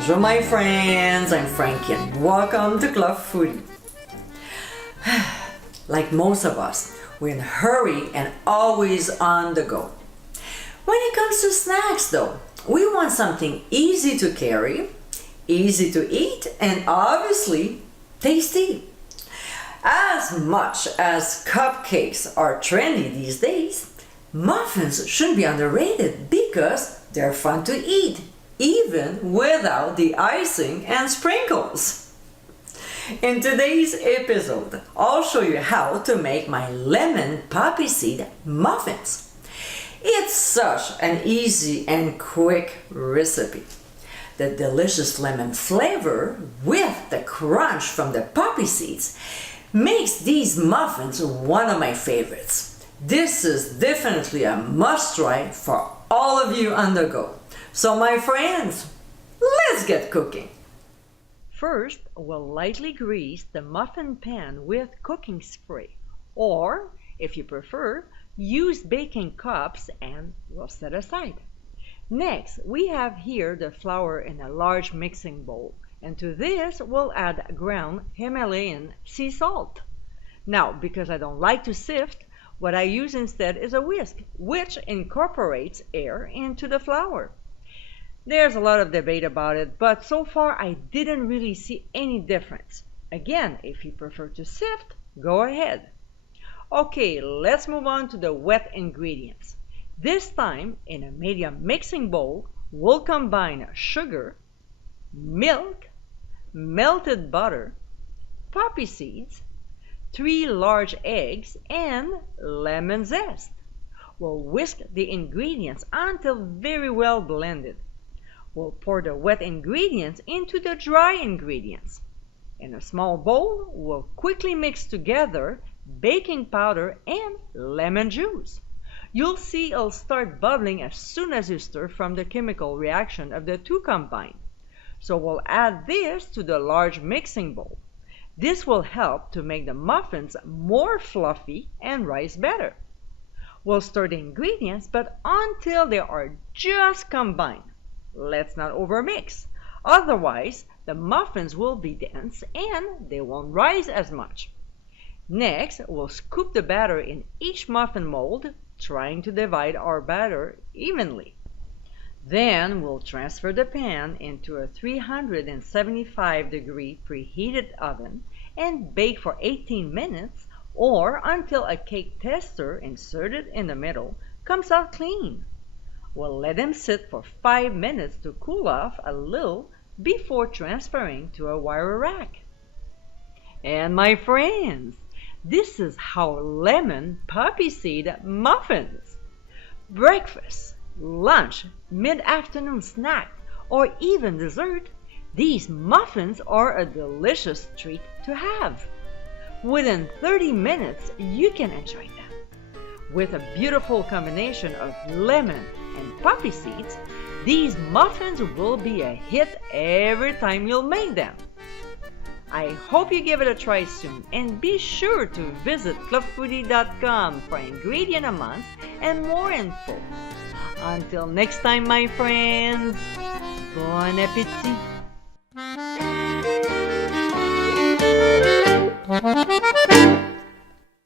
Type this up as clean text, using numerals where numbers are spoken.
Bonjour my friends, I'm Frankie and welcome to Club Foodie. Like most of us, we're in a hurry and always on the go. When it comes to snacks though, we want something easy to carry, easy to eat, and obviously tasty. As much as cupcakes are trendy these days, muffins shouldn't be underrated because they're fun to eat, even without the icing and sprinkles. In today's episode, I'll show you how to make my lemon poppy seed muffins. It's such an easy and quick recipe. The delicious lemon flavor with the crunch from the poppy seeds makes these muffins one of my favorites. This is definitely a must-try for all of you on the go. So my friends, let's get cooking. First, we'll lightly grease the muffin pan with cooking spray, or, if you prefer, use baking cups and we'll set aside. Next, we have here the flour in a large mixing bowl, and to this we'll add ground Himalayan sea salt. Now, because I don't like to sift, what I use instead is a whisk, which incorporates air into the flour. There's a lot of debate about it, but so far I didn't really see any difference. Again, if you prefer to sift, go ahead. Okay, let's move on to the wet ingredients. This time, in a medium mixing bowl, we'll combine sugar, milk, melted butter, poppy seeds, 3 large eggs, and lemon zest. We'll whisk the ingredients until very well blended. We'll pour the wet ingredients into the dry ingredients. In a small bowl, we'll quickly mix together baking powder and lemon juice. You'll see it'll start bubbling as soon as you stir from the chemical reaction of the two combined. So we'll add this to the large mixing bowl. This will help to make the muffins more fluffy and rise better. We'll stir the ingredients, but until they are just combined. Let's not overmix. Otherwise, the muffins will be dense and they won't rise as much. Next, we'll scoop the batter in each muffin mold, trying to divide our batter evenly. Then we'll transfer the pan into a 375-degree preheated oven and bake for 18 minutes or until a cake tester inserted in the middle comes out clean. We'll let them sit for 5 minutes to cool off a little before transferring to a wire rack. And my friends, this is how lemon poppy seed muffins. Breakfast, lunch, mid-afternoon snack, or even dessert, these muffins are a delicious treat to have. Within 30 minutes, you can enjoy them. With a beautiful combination of lemon and poppy seeds, these muffins will be a hit every time you'll make them. I hope you give it a try soon, and be sure to visit clubfoodie.com for ingredient amounts and more info. Until next time, my friends, bon appétit!